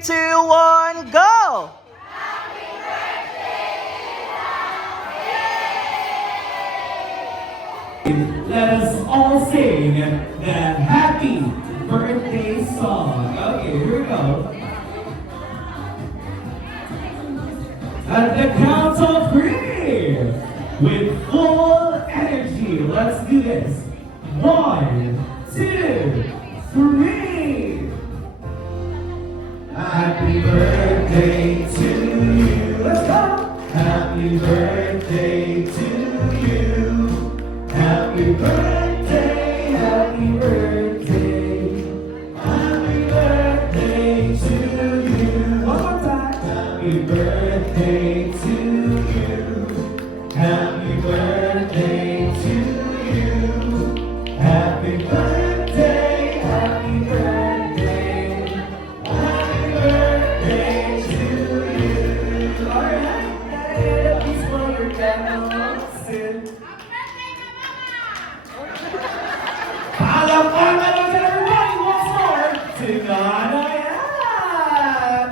2, 1, go! Let us all sing the happy birthday song. Okay, here we go. At the count of 3, with full energy, let's do this. 1, 2, 3. Happy birthday to you. Let's go. Happy birthday to you. Happy birthday, happy birthday. Happy birthday to you. One more time. Happy birthday to you. Happy birthday to you. Happy birthday, happy birthday. Happy birthday to you. Alright, please blow your candles.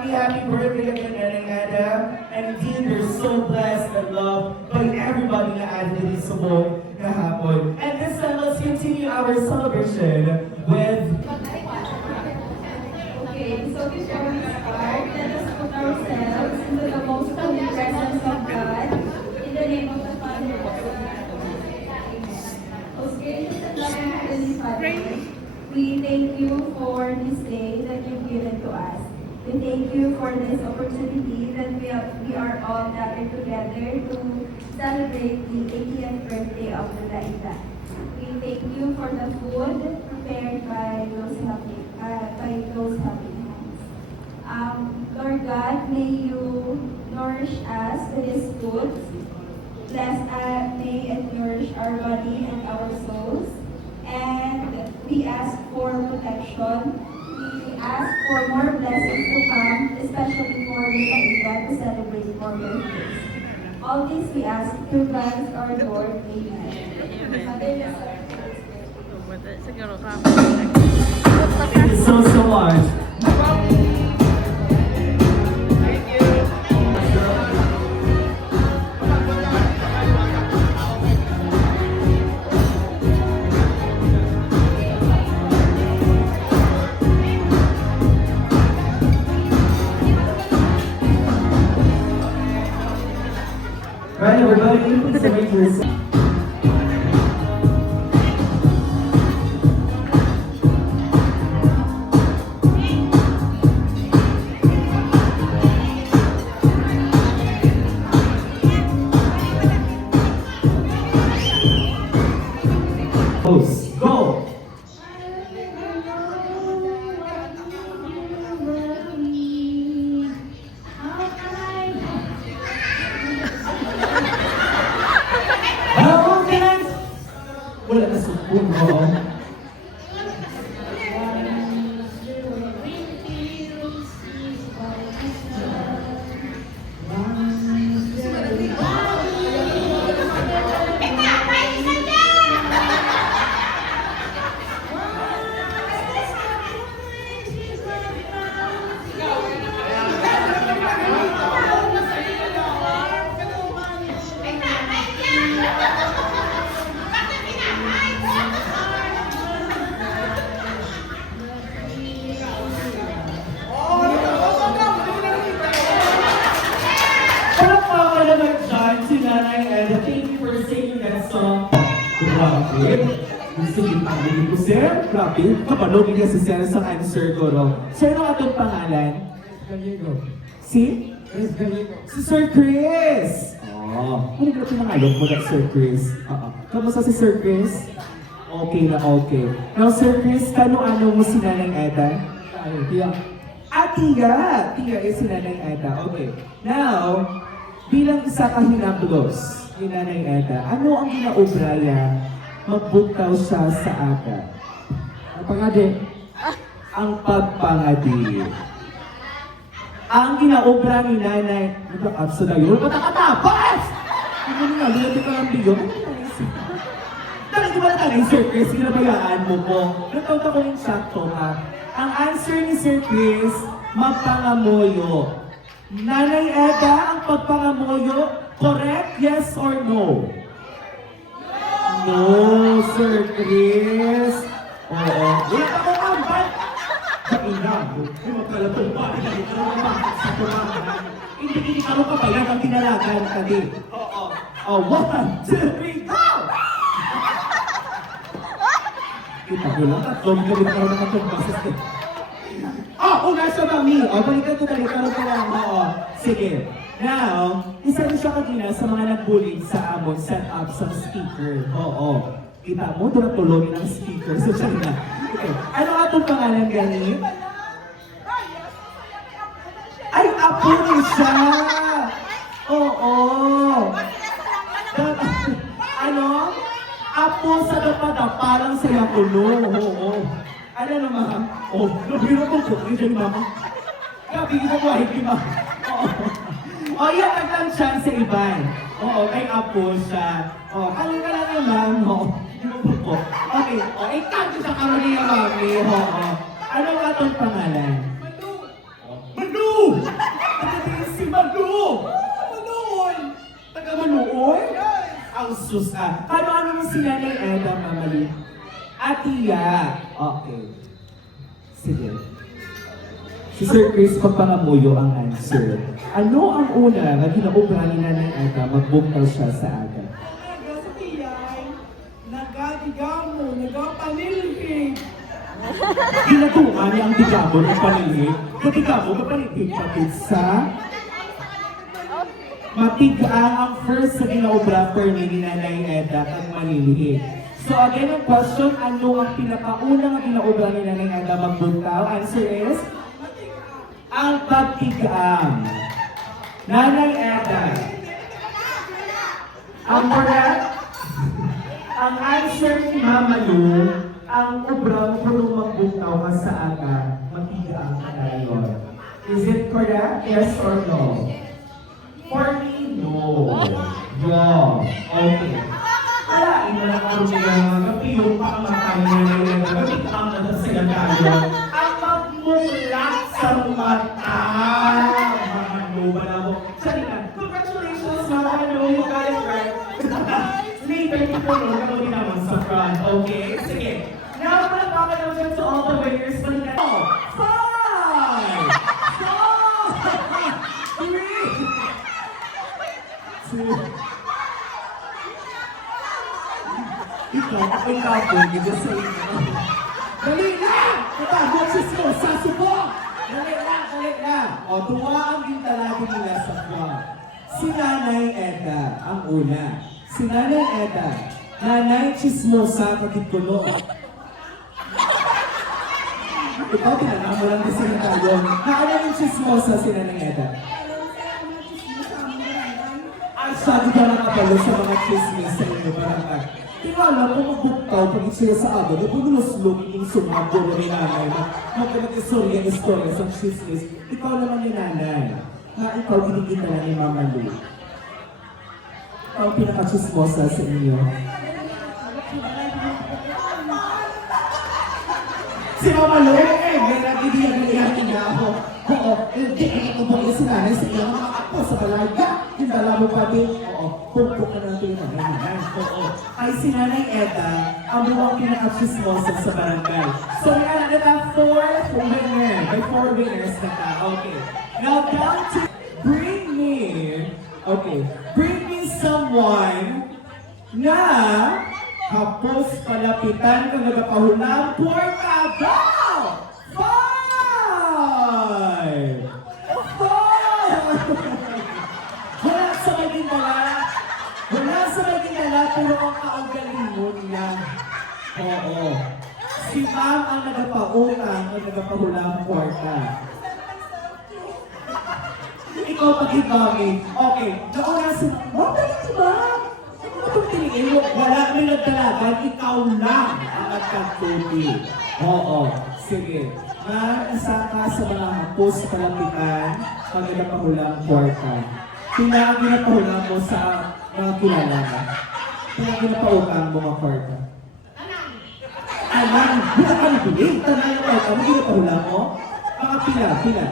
Happy birthday again, Nanay Ada. And indeed, we're so blessed and loved by everybody na added din sa buong kahapon. And this time, let's continue our celebration with... Okay, so before we start, let us put ourselves into the most holy presence of God. In the name of the Father, most gracious and loving Heavenly Father, we thank you for this day that you've given to us. We thank you for this opportunity that we are all gathered together to celebrate the 80th birthday of the Daida. We thank you for the food prepared by those helping hands. Lord God, may you nourish us with this food. May it nourish our body and our souls. And we ask for protection. We ask for more blessings to come, especially for the Daida to celebrate more birthdays. All this we ask through Christ our Lord. Amen. Thank you so much. Right, everybody, please celebrate yourself. Go! Wala na sa puno. Si Nanay Ada, thank you for singing that song. Grabe. Gusto niyo pangilin ko, sir? Grabe. Kapanogin niya si Sir sa answer ko, no? Sir, ano atong pangalan? Si? Si Sir Chris! Oh. Ano ba pinangalog mo na, Sir Chris? Kamusta si Sir Chris? Okay na okay. Now, Sir Chris, kano-ano mo si Nanay Ada? Tiya. Tiya is si Nanay Ada. Okay. Now, bilang isa ka hinaplos ni Nanay Ada, ano ang ginaubraya magbutaw siya sa aga? Ang pangadi. Ang pagpangadi. Ang ginaobra ni Nanay, nagka-abso na yun, matakatapas! Ano nga, lunabi ka lang biyo. Talagang ba na tayo, Sir Chris, ginabayaan mo po. Nagtawta ko yung sakto ha. Ang answer ni Sir Chris, magpangamoyo. Nanay Eda, ang pagpangamoyo, correct? Yes or no? No, Sir Chris. Oo. Wala ako ambal. Kainang, magkalatong pa. Hindi ka pa ba yan ang tinalagan ka din? Oo. Oh, 1, 2, 3, go! Kita ko lang, tatlong galit ka naman itong basis ko. Una siya, mami. Balikan ko lang. Oo. Sige. Now, isa rin siya kanina sa mga nag-bully sa amon, set up sa speaker. Oo. Kita mo, doon tulogin ang speaker. So, siya na. Okay. Ano atong pangalan gani? Ay, apo niya siya! Oo. Ano? Apo sa dapat lang sa yakulo. Oo. Ano naman? Nabiro ko po. Hindi mama. Gabi ko po, hindi mama. Oo. Yan, naglang siya sa iban. Oo, kay apo siya. Kaya ka lang naman. Hindi po. Okay. Ikaw sa kamali yung mami. Ano nga itong pangalan? Manu! Si Manu! Manuoy! Taga Manuoy? Ang susa. Ano sila ni Eda, mamali? Atiya. Okay. Sige. Si Sir Chris, pagpangamuyo ang answer. Ano ang una na kinaubra ni Nanay Eda magbuktaw siya sa aga? Sa tiyay, nagadigaw mo, nagapanilhig. Ginagawa niya ang digamo ng panilhig. Katigamo, mapanilhig patid sa matigaan ang first sa ginaobra per ni Nanay Eda at manilhig. So again, ang question, ano ang pinakaunang ginaobra ni Nanay Eda magbuktaw? Answer is ang pagtigaan. Nanay Eda. Ang correct, ang answer ni Mama Lu, ang obrang kung magbuktaw ka sa aga, magtigaan ka na yun. Is it correct? Yes or no? For me, no. No. Okay. Alain mo na kung siya kapiyong pangmakain na nila na kapitang na sila tayo. Ang magmulak sa mata. Mga ba mo? Salita, congratulations mga you got it right. Later, ito no, gagawin naman sa front. Okay? Sige. Now, congratulations to all the winners. Balikan. 5! 4! 3! 2! Ikaw po, gito sa inyo. Dali na! Kapagod siya siya, sasubok! Dali na! Tuwa ang gintalagi nila sa buwan. Si Nanay Eda, ang una. Si Nanay Eda, Nanay Chismosa Katikulo. Ikaw, tinanong mo lang kasi na tayo. Naano yung chismosa si Nanay Eda? Sabi ka nakapalo sa mga chismis sa inyo, barangay. Tingala kung magbuktaw pag siya sa aga, nabunuslog yung sumaburo ni nanay na magkamat-istorya sa chismis. Ikaw naman ni nanay, na ikaw binigita na ni Mama Lu. Ikaw ang pinaka-chismosa sa inyo. Si Mama Lu, may nagigiyag-iyag niya ako. Oo, hindi ko po yung sinanay sa iyo, mga ako sa balaga. Yung dala mo pa din, pupuk ka natin yung mga oo. Ay si Nanay Eda, ang buwang pinaka-chismosa sa barangay. So may alam na 4 winner. May 4 winners na ka. Okay. Now down to bring me someone na hapos palapitan kung nagapahulang portado! 5! 4! Wala sa maging dala, pero ang kaagaling mo niya. Oo. Si Ma'am ang nagapautang at nagapahulang kwarta. Ikaw pag-ibami. Okay. Nauna si Ma'am, bakit Ma'am? Ano ba itong tinigil mo? Wala kami nagdalagan, ikaw lang ang nagkatuti. Oo. Sige. Ma'am, isa ka sa mga hapos sa palapitan pag nagapahulang kwarta. Pinaginapahulang mo sa mga kilala ka. Pinaginapahulang mo mga kwarta. Anan! Hindi ka kami bilig! Tanay na kwarta mo, ginapahulang mo? Mga pila.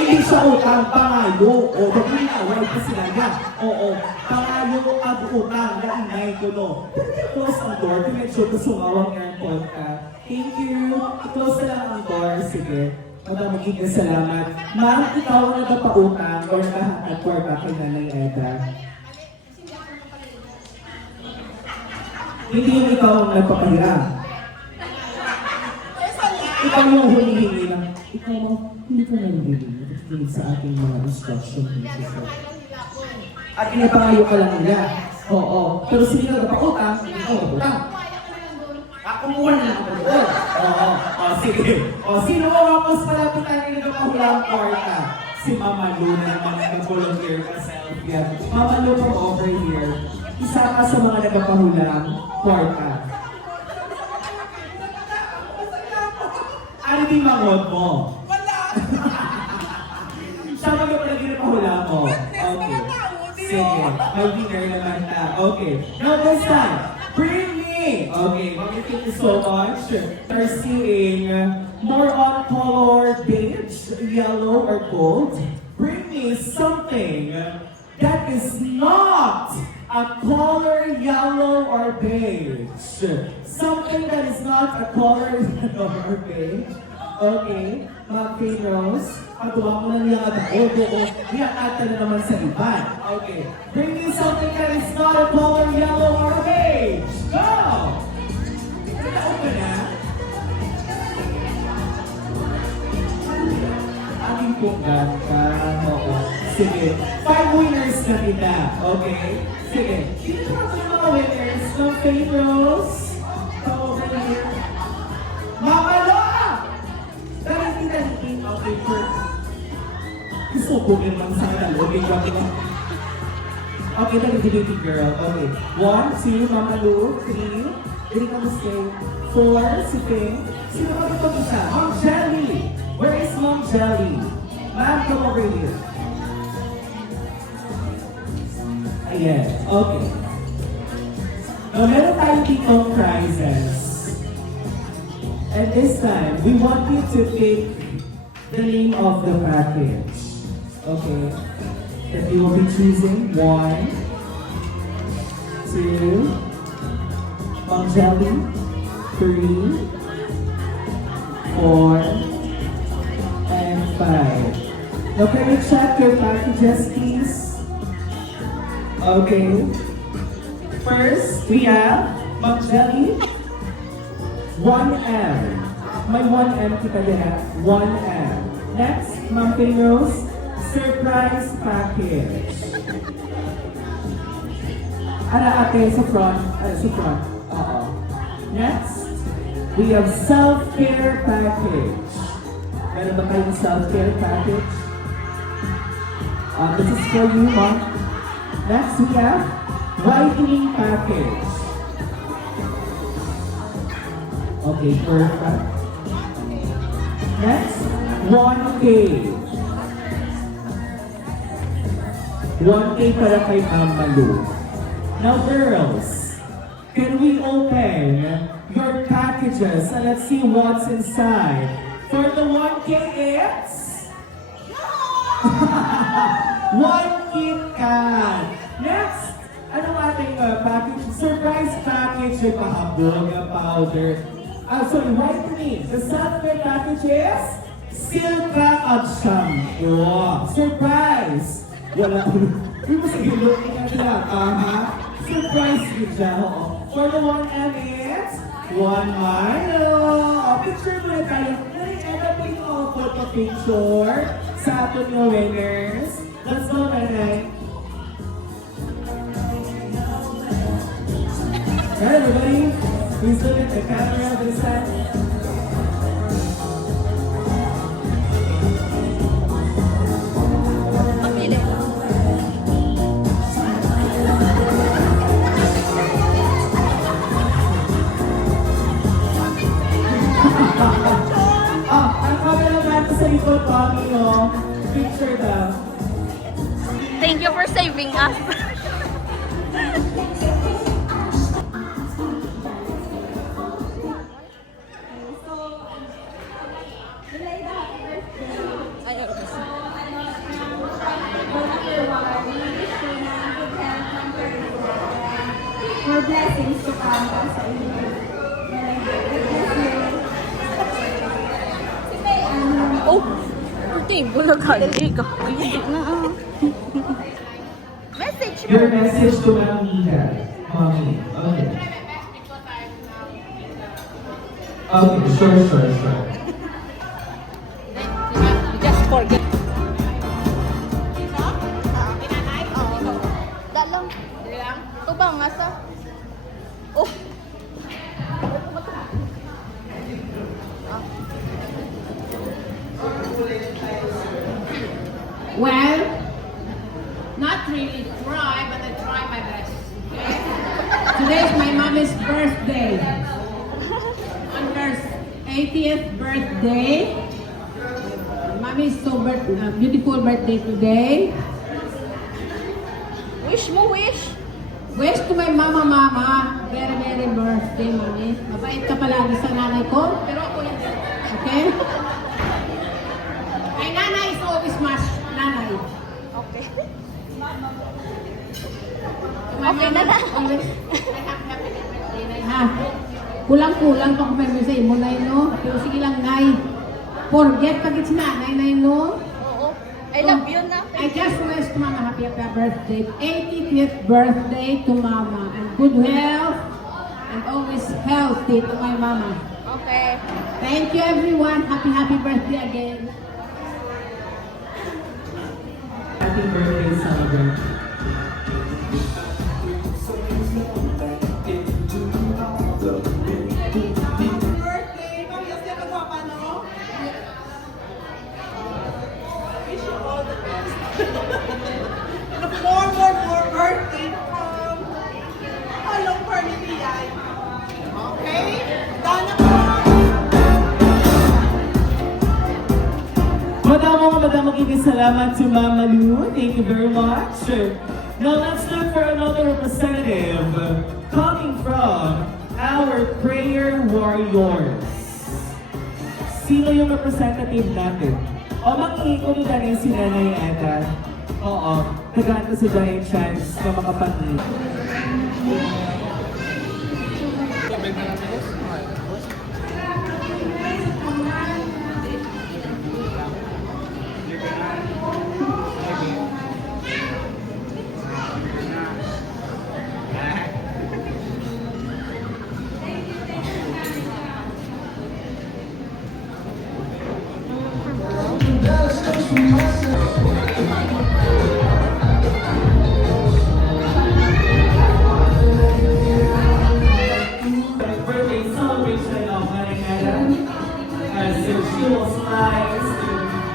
Hindi siya utang, pangayo. O, pag-inaway pa sila nga. Oo, pangayo ang utang na inay ko, no. Close ang door, to make sure na sumawang airport ka. Thank you. Close na lang ang door. Sige. Magiging salamat. Ma'am, ikaw ang nagpapautang or nakahatag for ka kay Nanay Eda. Hindi yung ikaw ang nagpapahiram. Ikaw yung humihingi lang. Ikaw mo, hindi ka nandinig sa ating mga instruction dito. At pinapangayo ka lang nila. Oo. Pero sino na nagpapautang, hindi ko nagpapautang. Kumuha na ako doon. Oo. O, sige. O, sino ang mas malapit tayo na nagpapahulang kwarta? Si Mama Lu na naman nag-volunteer ka self-care. Mama Lu, come over here. Isa ka sa mga nagpapahulang kwarta. Ano din mangod mo? Wala! Siya magpapalagi na pahula mo. Okay. Sige. May dinner naman na. Okay. Now this time, bring me! Okay, Mami, thank you so much. We're seeing more on color beige, yellow, or gold. Bring me something that is not a color yellow or beige. Something that is not a color yellow or beige. Okay, mga K-Rose, pagtuwa mo na niya at oo, ata na naman sa iba. Okay, bring me something that is not a color yellow or beige. Go! Nagtaon ka na? Aking punggan ka. Oo. Sige, 5 winners na kita. Okay? Sige, dito na sa mga winners ng K-Rose. Come over here. Mama Lo! Dali. Okay, first. Gusto ko naman sa kanalo. Okay, dali, girl. Okay. 1, 2, Mama Lu. 3. Dali ka mo stay. 4, si Ping. Sino ka ito isa? Mom Jelly! Where is Mom Jelly? Ma'am, come over here. Ayan. Okay. Now, meron tayong ditong prizes. And this time, we want you to pick the name of the package. Okay? That you will be choosing 1, 2, Mom Jelly, 3, 4, and 5. Now, can you check your packages, please? Okay. First, we have Mom Jelly. 1M. May 1M kita din. 1M. Next, Ma'am Rose, surprise package. Ate, sa front. Oo. Next, we have self-care package. Meron ba kayong self-care package? This is for you, Mom. Next, we have whitening package. Okay, perfect. Next, 1K. 1K para kay Mama Lu. Now, girls, can we open your packages and let's see what's inside? For the 1K, it's 1 Kit Kat. Next, anong ating package? Surprise package yung pahabog, powder. Whitening. The self-care package is Silka at shampoo. Surprise! Wala ko. Hindi mo sa gilot ka sila. Surprise yun siya. For the 1M, it's 1 Milo. Picture mo na tayo. Nari-edit po yung photo picture sa ating mga winners. Let's go, Nanay. Alright, everybody. Please look at the camera this time. Ang camera natin sa likod, Tommy, picture daw. Thank you for more blessings to come para sa inyo. And God bless you. Si May, Oh, table na gali. Kakagigit na Message mo. Your message to Ma'am Nika. Mommy. Okay. Okay, sure. Just forget. Dalang. Ito ba nga sa? Oh. Well, not really try, but I try my best. Okay? Today is my mommy's birthday. On her 80th birthday. Mommy's beautiful birthday today. Wish mo, wish. Wish to my mama. Very, very birthday, mommy. Mabait ka palagi sa nanay ko, pero ako hindi. Okay? My nanay is always mas nanay. Okay. My Okay na mama na. always, ha? Kulang-kulang pa kung sa imo na no? Pero sige lang, nay. Forget pag it's nanay, nay, no? Oo. I love you na. I just wish to Mama happy birthday. 85th birthday to Mama. And good health. And always healthy to my Mama. Okay. Thank you everyone. Happy birthday again. Happy birthday, celebrant. Birthday, Ma'am Yasir Magpapano. Wish you all the best. And more birthday from Halong Parnipiyay. Okay? Dana po. Madamong salamat to Mama Lu. Thank you very much. Now let's look for another representative coming from our prayer warriors. Sino yung representative natin? O makikita na rin si Nanay Eda. Oo, nagkanta si Giant Chance na makapangit. Birthday celebration of Nanay Eda as she will slice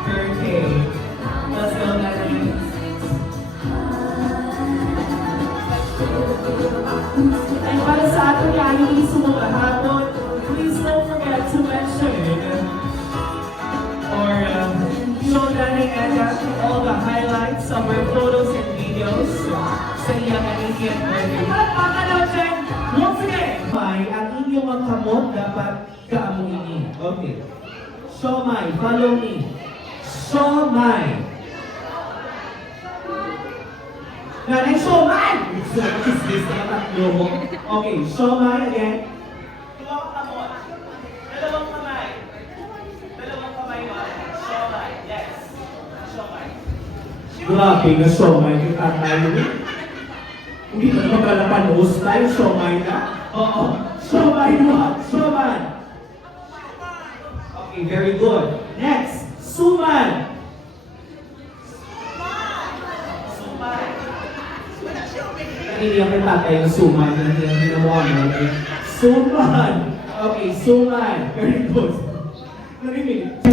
her cake. Let's go, Nanay. And para sa ating yayin mga hapon, please don't forget to mention or show Nanay Eda all the highlights of her photos and videos sa iyang 80th birthday. Palakpakan natin! Once again, ang inyong mga kamot dapat kaamuin. Okay. Siomai, follow me. Siomai. Nanay, siomai! What is this? Nakatatlo mo. Okay, siomai again. Dalawang kamot. Dalawang kamay. Dalawang kamay mo. Siomai. Yes. Siomai. Grabe na siomai yung tatay mo. Hindi na magkalapanos tayo, siomai na. Oo. Siomai na. Siomai. Okay, very good. Next, suman. Suman. Hindi yung tatay ng suman na hindi na mo ano. Suman. Okay, suman. Very good. Narinig.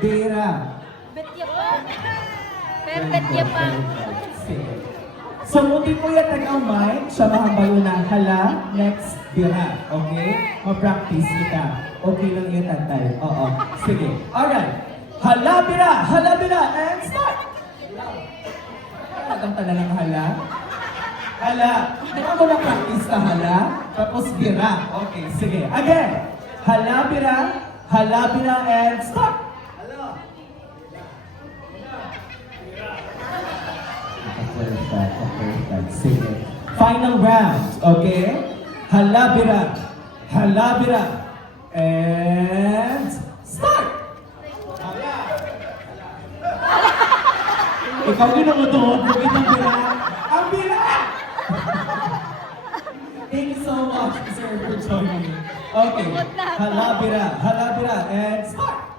Bira. Betya pa. Betya pa. So, muti po yan nag-umay, siya mahambayo na hala, next bira, okay? Ma-practice kita. Okay lang yun, tatay. Oo. Sige. Alright. Hala, bira, and start! Talagang talagang hala. Hala. Di ba mo na-practice ka hala? Tapos bira. Okay, sige. Again. Halabira, halabira, and stop! Perfect. Sige. Final round, okay? Halabira, halabira, and start! Ikaw ginuudod, lumit ang bira. Ang bira! Thank you so much, sir, for joining me. Okay, halabira, halabira, and start!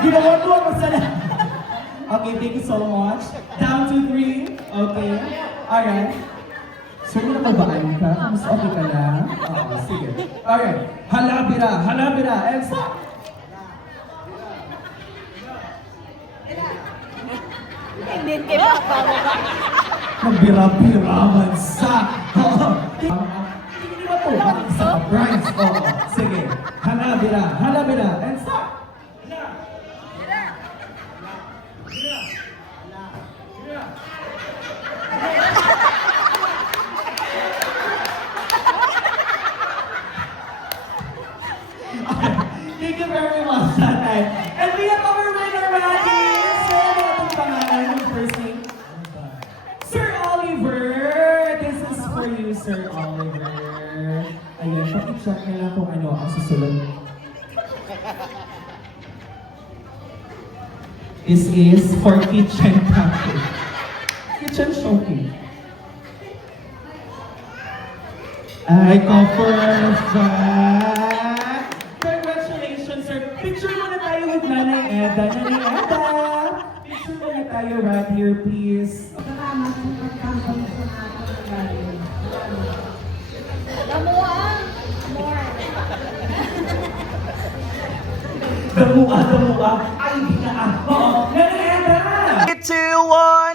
Ginawa mo ako sana. Okay, thank you so much. Down to 3. Okay. Alright. So, nakabaan ka? Mas okay ka na? Oo, sige. Alright. Halabira, halabira, and stop! Hindi kayo makapagawa. Magbira-biraman sa... Hindi ba po? Sa surprise. Oo, sige. Halabira, halabira, and stop! Thank you very much, Tatay. And we have our winner, Maggie! Sir, ano itong pangalan ng first name? Sir Oliver! This is for you, Sir Oliver. Ayan, pakicheck na lang kung ano ang susunod. This is for kitchen package. Kitchen showcase. Ay, perfect! Congratulations, sir! Picture muna tayo with Nanay Eda. Nanay Eda! Picture muna tayo right here, please. Salamat sa pagkakataon sa ating pagkain. Lamuan. More. Damuha! Ay, di na ako! Nanay Eda! 3, 2, 1.